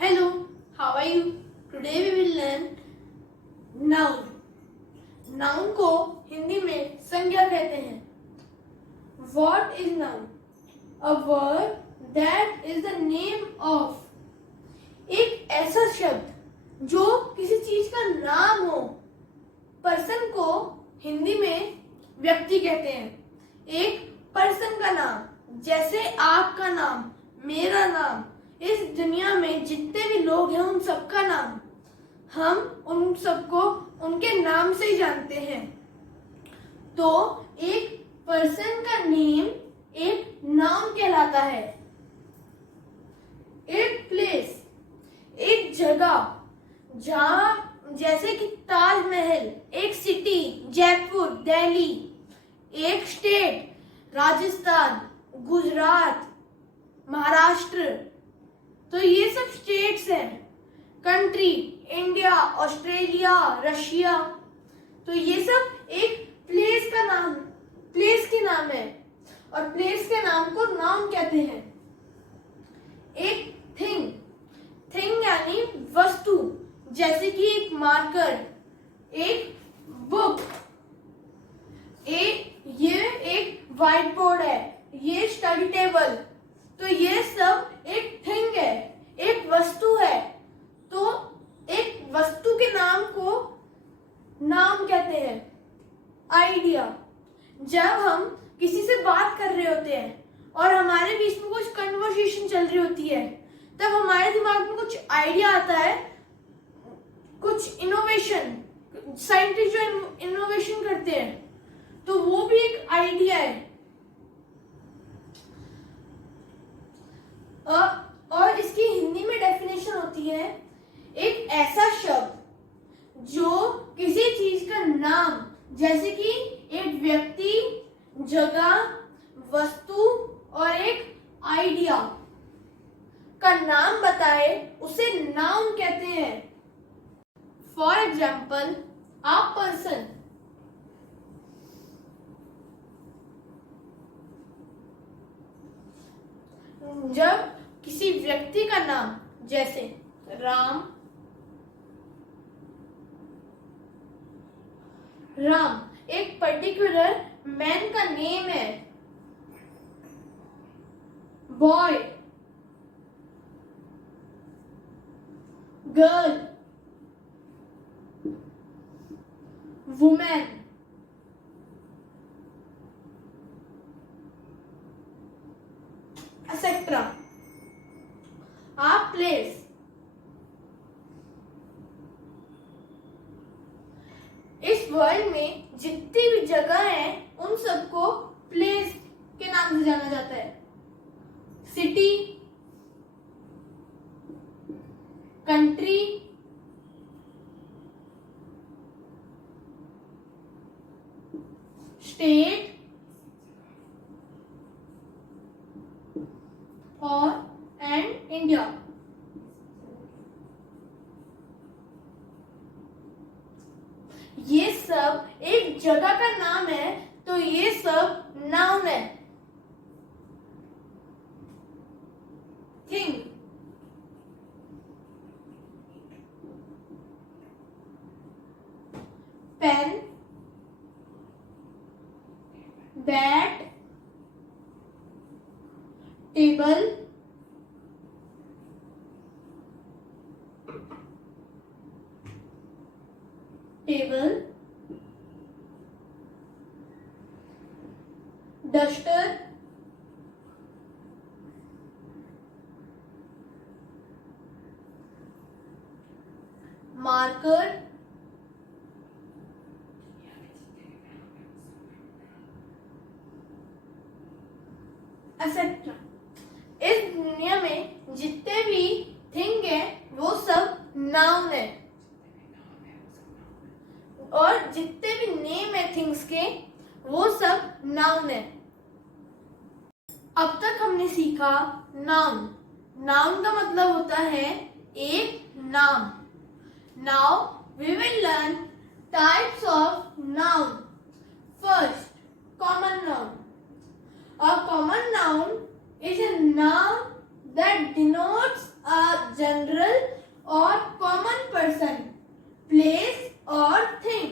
Hello, how are you? Today we will learn noun. Noun को हिंदी में संज्ञा कहते हैं. What is noun? A word that is the name of. एक ऐसा शब्द जो किसी चीज का नाम हो. पर्सन को हिंदी में व्यक्ति कहते हैं. एक पर्सन का नाम, जैसे आपका नाम, मेरा नाम, इस दुनिया में जितने भी लोग हैं उन सबका नाम. हम उन सबको उनके नाम से ही जानते हैं. तो एक पर्सन का नेम एक नाउन कहलाता है. एक प्लेस, एक जगह, जहां जैसे कि ताजमहल. एक सिटी, जयपुर, दिल्ली. एक स्टेट, राजस्थान, गुजरात, महाराष्ट्र. तो ये सब स्टेट्स हैं. Country, India, Australia, Russia. तो ये सब एक प्लेस का नाम, प्लेस के नाम है. और प्लेस के नाम को नाउन कहते हैं. एक थिंग, थिंग यानी वस्तु, जैसे कि एक मार्कर, एक बुक, ये एक व्हाइट बोर्ड है, ये स्टडी टेबल. तो ये सब एक थिंग है, एक वस्तु है. तो एक वस्तु के नाम को नाम कहते हैं. आइडिया, जब हम किसी से बात कर रहे होते हैं और हमारे बीच में कुछ कन्वर्सेशन चल रही होती है, तब हमारे दिमाग में कुछ आइडिया आता है, कुछ इनोवेशन, साइंटिस्ट जो इनोवेशन करते हैं, तो वो भी एक आइडिया है. और इसकी हिंदी में डेफिनेशन होती है एक ऐसा शब्द जो किसी चीज का नाम, जैसे कि एक व्यक्ति, जगह, वस्तु और एक आइडिया का नाम बताए, उसे नाउन कहते हैं. For example, a person. जब किसी व्यक्ति का नाम, जैसे राम, राम एक पर्टिकुलर मैन का नेम है. Boy, girl, women. एक्सेट्रा. आप प्लेस, इस वर्ल्ड में जितनी भी जगह हैं उन सबको प्लेस के नाम से जाना जाता है. सिटी, कंट्री, स्टेट और एंड इंडिया. ये सब एक जगह का नाम है, तो ये सब नाउन है. Thing, pen, bat, table, table, duster, marker, etcetera. इस दुनिया में जितने भी थिंग है वो सब नाउन है. और जितने भी नेम है थिंग्स के, वो सब नाउन है. अब तक हमने सीखा नाउन. नाउन का मतलब होता है एक नाम. Now we will learn types of noun. First, common noun. A common noun is a noun that denotes a general or common person, place or thing.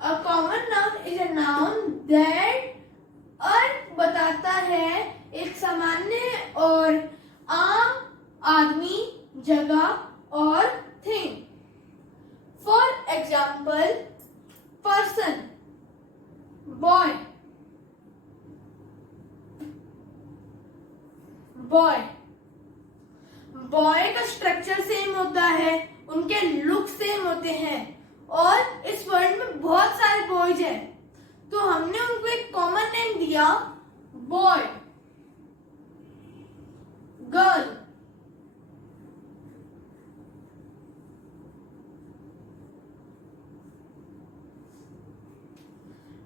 A common noun is a noun that अर्थ बताता है एक सामान्य और आम आदमी, जगह और thing. For example, person, boy. Boy boy का स्ट्रक्चर सेम होता है, उनके लुक सेम होते हैं और इस वर्ल्ड में बहुत सारे बॉयज हैं, तो हमने उनको एक कॉमन नेम दिया, बॉय. गर्ल,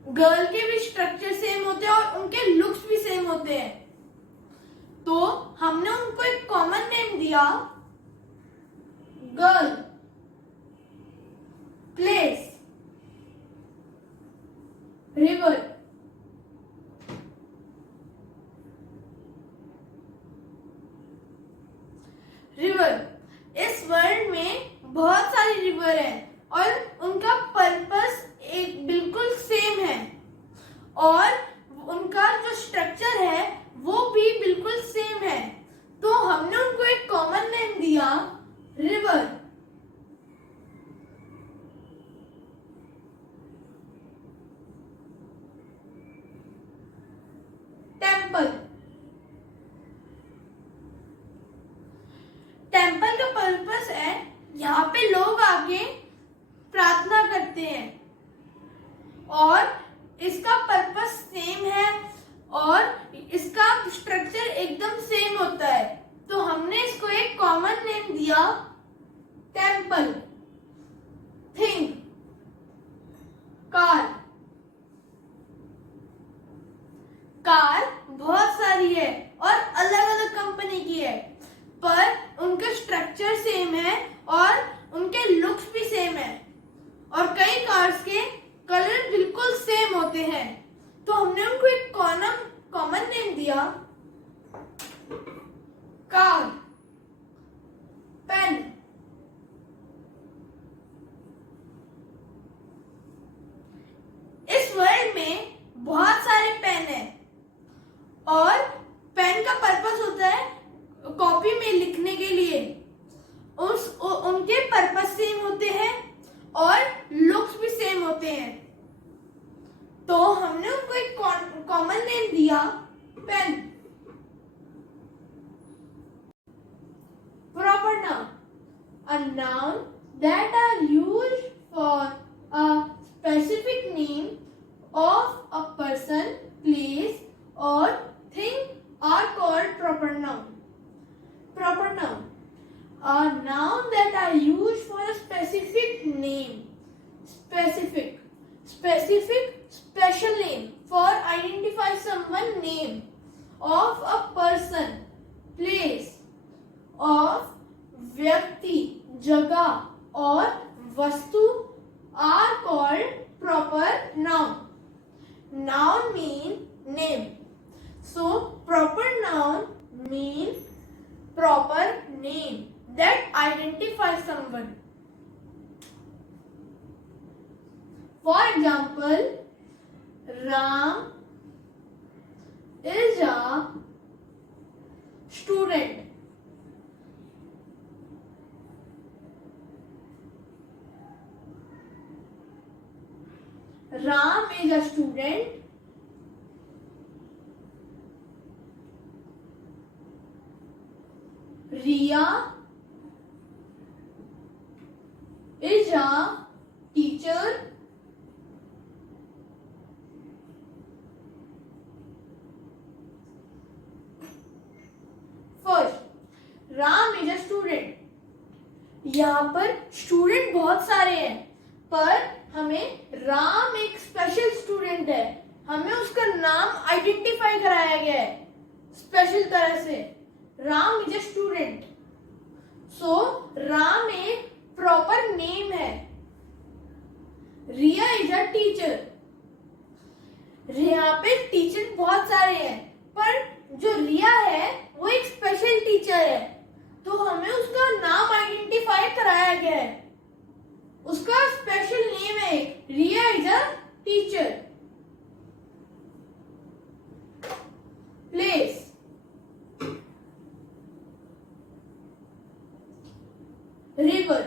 गर्ल के भी स्ट्रक्चर सेम होते हैं और उनके लुक्स भी सेम होते हैं, तो हमने उनको एक कॉमन नेम दिया, गर्ल. Place, river. रिवर, इस वर्ल्ड में बहुत सारी रिवर है और उनका पर्पस एक बिल्कुल सेम है और उनका जो स्ट्रक्चर है वो भी बिल्कुल सेम है, तो हमने उनको एक कॉमन नेम दिया, रिवर. टेम्पल. टेम्पल का पर्पस है यहाँ पे लोग आके प्रार्थना करते हैं और इसका पर्पस सेम है और इसका स्ट्रक्चर एकदम सेम होता है, तो हमने इसको एक कॉमन नेम दिया, टेम्पल. Thing, car. कार बहुत सारी है और अलग अलग कंपनी की है, पर उनका स्ट्रक्चर सेम है और उनके लुक्स भी सेम है और कई कार्स के कलर बिल्कुल सेम होते हैं, तो हमने उनको एक कॉमन नेम दिया, कार. पेन. इस वर्ल्ड में बहुत सारे पेन हैं और पेन का पर्पस होता है कॉपी में लिखने के लिए, उनके पर्पस सेम होते हैं और लुक्स भी सेम होते हैं, तो हमने उनको एक कॉमन नेम दिया, pen. Proper noun, a noun that are used for a specific name of a person, place or thing are called proper noun. Proper noun, a noun that are used for a specific name. Specific, special name for identify someone, name of a person, place of व्यक्ति, जगह और वस्तु are called proper noun. Noun mean name, so proper noun mean proper name that identifies someone. For example, Ram is a student. Ram is a student. Riya is a teacher. First, Ram is a student. यहाँ पर student बहुत सारे हैं, पर हमें राम एक special student है, हमें उसका नाम आइडेंटिफाई कराया गया है स्पेशल तरह से. राम इज अ स्टूडेंट, सो राम एक प्रॉपर नेम है. Riya is a teacher. यहाँ पे टीचर बहुत सारे हैं, पर जो रिया है वो एक स्पेशल टीचर है, तो हमें बताया गया है। उसका स्पेशल नेम है, Riya is a teacher. Place, river,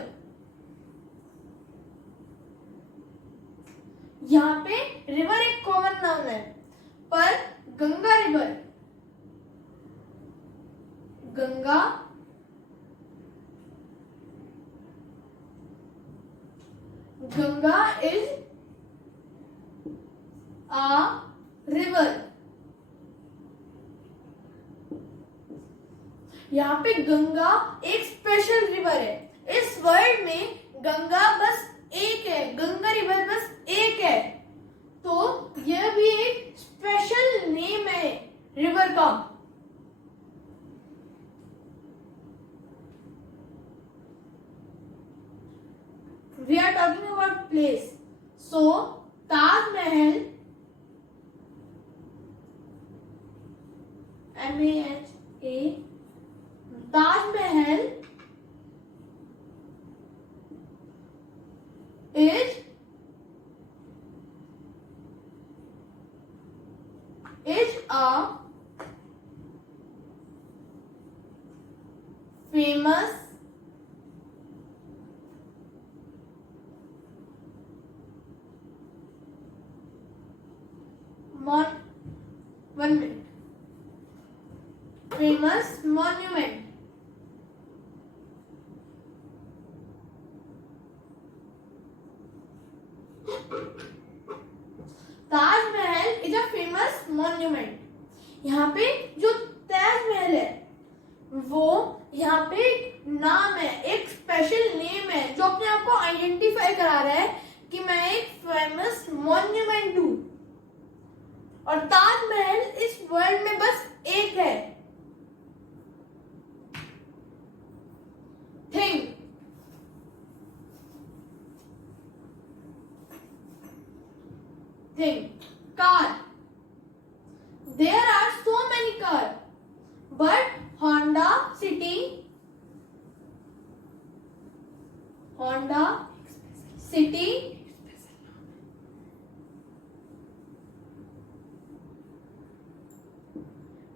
यहाँ पे रिवर एक कॉमन नाउन है, पर Ganga river, Ganga is a river। यहाँ पे गंगा एक स्पेशल रिवर है। इस वर्ल्ड में गंगा बस एक है, गंगा रिवर बस एक है, तो यह भी एक स्पेशल नेम है रिवर का। We are talking about place. So, Taj Mahal, M-A-H-A, Taj Mahal is a famous famous monument। Taj Mahal is a famous monument. यहाँ पे जो ताजमहल है वो यहाँ पे एक नाम है, एक स्पेशल नेम है जो अपने आप को आइडेंटिफाई करा रहा है कि मैं एक फेमस मॉन्यूमेंट हूं। और ताजमहल इस वर्ल्ड में बस एक है। Think, car, there are so many cars, but Honda City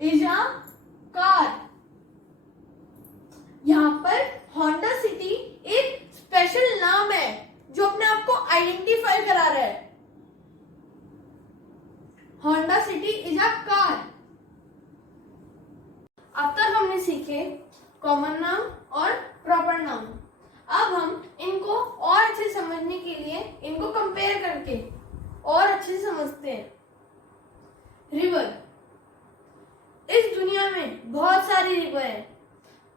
is a car। यहाँ पर Honda City एक स्पेशल नाम है जो अपने आप को आइडेंटिफाई करा रहा है। Honda City is a car। अब तक हमने सीखे कॉमन नाउन और प्रॉपर नाउन। अब हम इनको और अच्छे समझने के लिए इनको कंपेयर करके और अच्छे से समझते हैं। रिवर, इस दुनिया में बहुत सारी रिवर है,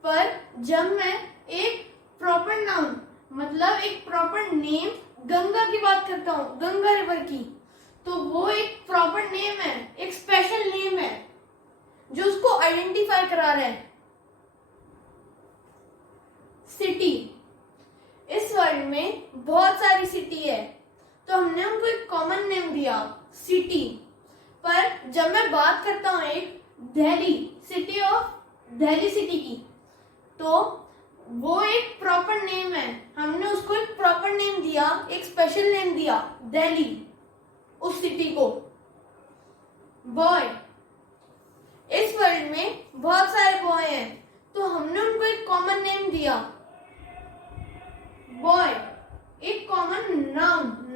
पर जब मैं एक प्रॉपर नाउन मतलब एक प्रॉपर नेम गंगा की बात करता हूँ, गंगा रिवर की, तो वो एक प्रॉपर नेम है, एक स्पेशल नेम है जो उसको आइडेंटिफाई करा रहा है। सिटी, इस वर्ल्ड में बहुत सारी सिटी है, तो हमने उनको एक कॉमन नेम दिया सिटी। पर जब मैं बात करता हूँ एक दिल्ली सिटी की, तो वो एक प्रॉपर नेम है, हमने उसको एक प्रॉपर नेम दिया, एक स्पेशल नेम दिया दिल्ली, उस सिटी को। बॉय, इस वर्ल्ड में बहुत सारे बॉय हैं, तो हमने उनको एक कॉमन नेम दिया बॉय। एक कॉमन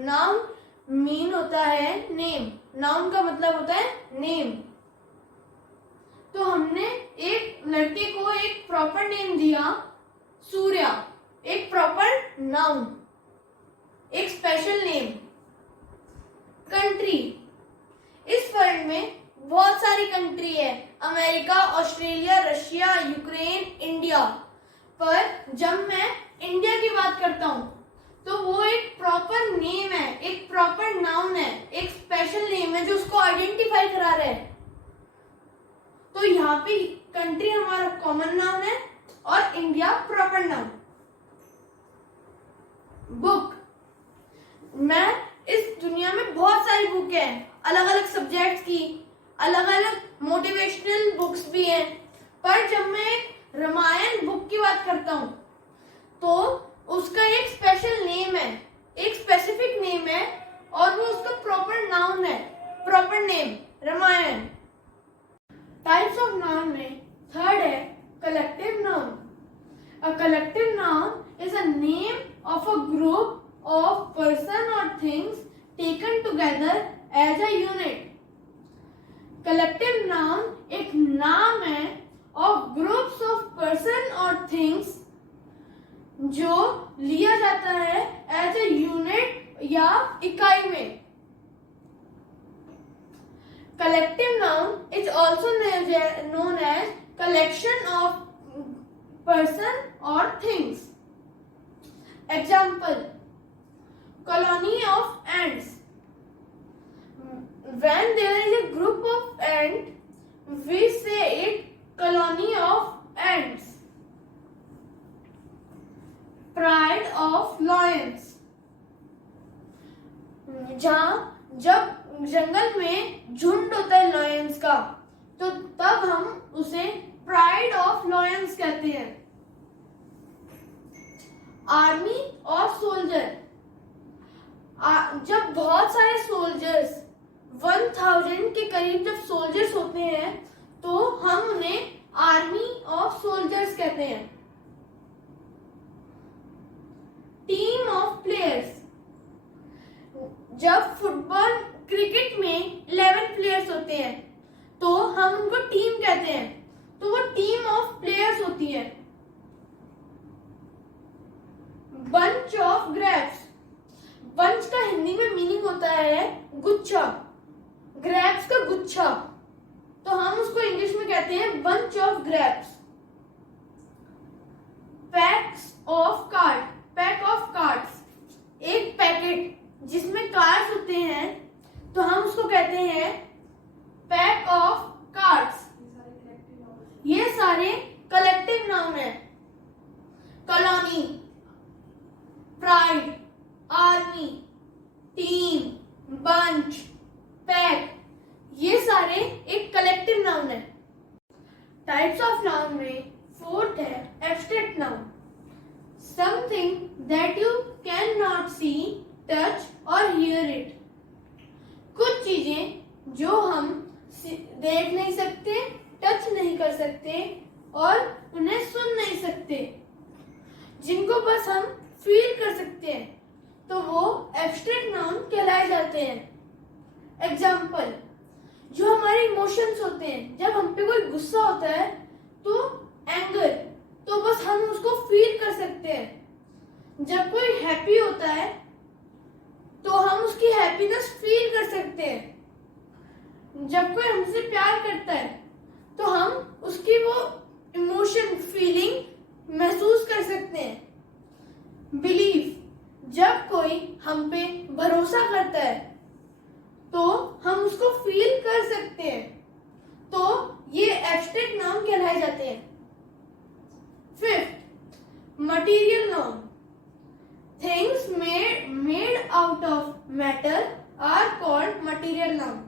नाउन मीन होता है नेम, नाउन का मतलब होता है नेम। तो हमने एक लड़के को एक प्रॉपर नेम दिया सूर्या, एक प्रॉपर नाउन, एक स्पेशल नेम। कंट्री, इस वर्ल्ड में बहुत सारी कंट्री है, America, Australia, Russia, Ukraine, India. पर जब मैं इंडिया की बात करता हूँ तो वो एक प्रॉपर नेम है, एक प्रॉपर नाउन है, एक स्पेशल नेम है जो उसको आइडेंटिफाई करा रहा है। तो यहाँ पे कंट्री हमारा कॉमन नाउन है और इंडिया प्रॉपर नाउन। बुक, मैं इस दुनिया में बहुत सारी बुक है, अलग अलग सब्जेक्ट्स की, अलग अलग मोटिवेशनल बुक्स भी हैं, पर जब मैं रामायण बुक की बात करता हूँ तो उसका A collective noun is a name of a group of person or things taken together as a unit. Collective noun एक नाम है of groups of person or things जो लिया जाता है as a unit या इकाई में. Collective noun is also known as collection of person or things. Example: colony of ants. When there is a group of ants, we say it colony of ants. Pride of lions. जब जंगल में झुंड होता है Lions का, तो तब हम उसे प्राइड ऑफ लायंस कहते हैं. आर्मी और सोल्जर. जब बहुत सारे सोल्जर्स 1000 के करीब जब सोल्जर्स होते हैं तो हम उन्हें आर्मी ऑफ सोल्जर्स कहते हैं. Team of players. जब फुटबॉल क्रिकेट में 11 प्लेयर्स होते हैं तो हम उनको टीम कहते हैं, तो वो टीम ऑफ प्लेयर्स होती है. Bunch of grapes. बंच का हिंदी में मीनिंग होता है गुच्छा, ग्रेप्स का गुच्छा, तो हम उसको इंग्लिश में कहते हैं bunch of grapes. PACS of card. Pack of cards. एक पैकेट जिसमें कार्ड्स होते हैं तो हम उसको कहते हैं पैक ऑफ कार्ड्स. ये सारे कलेक्टिव नाउन है. Colony, pride, army, team, bunch, pack, ये सारे एक कलेक्टिव नाउन है. टाइप्स ऑफ नाउन में फोर्थ है abstract noun. Something that you can not see, touch और हियर इट. कुछ चीजें जो हम देख नहीं सकते, टच नहीं कर सकते और उन्हें सुन नहीं सकते, जिनको बस हम फील कर सकते हैं, तो वो एब्स्ट्रैक्ट नाउन कहलाए जाते हैं. एग्जाम्पल: जो हमारे इमोशंस होते हैं, जब हम पे कोई गुस्सा होता है तो एंगर, तो बस हम उसको फील कर सकते हैं. जब कोई हैप्पी होता है तो हम उसकी हैप्पीनेस फील कर सकते हैं. जब कोई हमसे प्यार करता है तो हम उसकी वो इमोशन, फीलिंग महसूस कर सकते हैं. बिलीव. जब कोई हम पे भरोसा करता है तो हम उसको फील कर सकते हैं, तो ये एब्स्ट्रैक्ट नाउन कहलाए जाते हैं. Fifth, material noun. Things made out of matter are called material noun.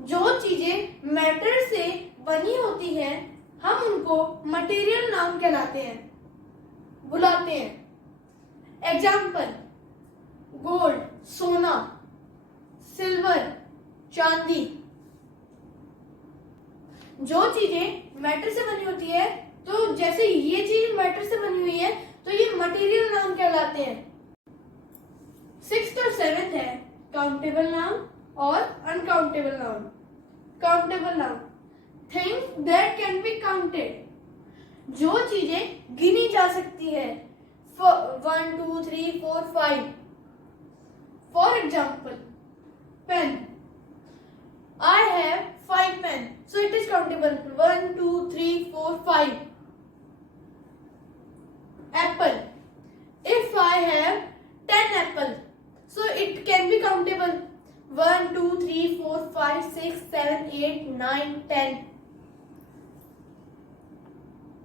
जो चीजें मैटर से बनी होती हैं हम उनको मटीरियल नाउन कहलाते हैं, बुलाते हैं. एग्जाम्पल: गोल्ड, सोना, सिल्वर, चांदी. जो चीजें मैटर से बनी होती है, तो जैसे ये चीज मैटर से बनी हुई है तो ये मटेरियल नाउन कहलाते हैं. सिक्स्थ और सेवेंथ है काउंटेबल नाउन और uncountable noun. Countable noun: things that can be counted. जो चीजें गिनी जा सकती है, 1 2 3 4 5. For example: pen. I have 5 pens, so it is countable. 1 2 3 4 5. Apple. If I have 10 apples, so it can be countable. 1 2 3 4 5 6 7 8 9 10.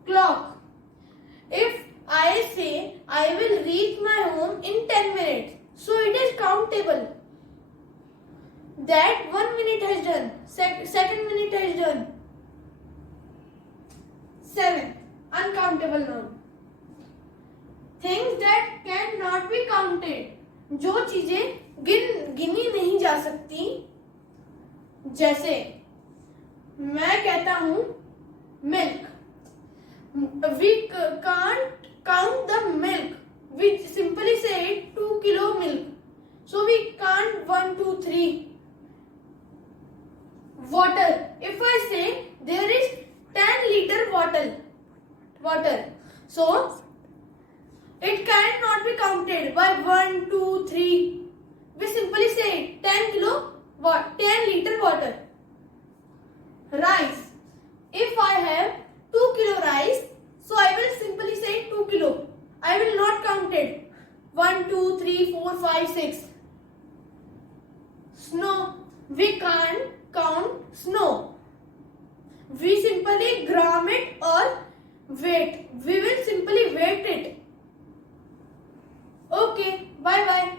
Clock. If I say I will reach my home in 10 minutes, so it is countable. That 1 minute has done, second minute has done. 7. Uncountable noun. Things that cannot be counted. जो चीजें गिनी नहीं जा सकती, जैसे मैं कहता हूं milk. We can't count the milk. We simply say 2 kilo milk. So we can't 1, 2, 3. Water. If I say there is 10 liter water. So it cannot be counted by 1, 2, 3. We simply say 10 liter water. Rice. If I have 2 kilo rice, so I will simply say 2 kilo. I will not count it. 1, 2, 3, 4, 5, 6. Snow. We can't count snow. We simply gram it or weight. We will simply weight it. Okay, bye bye.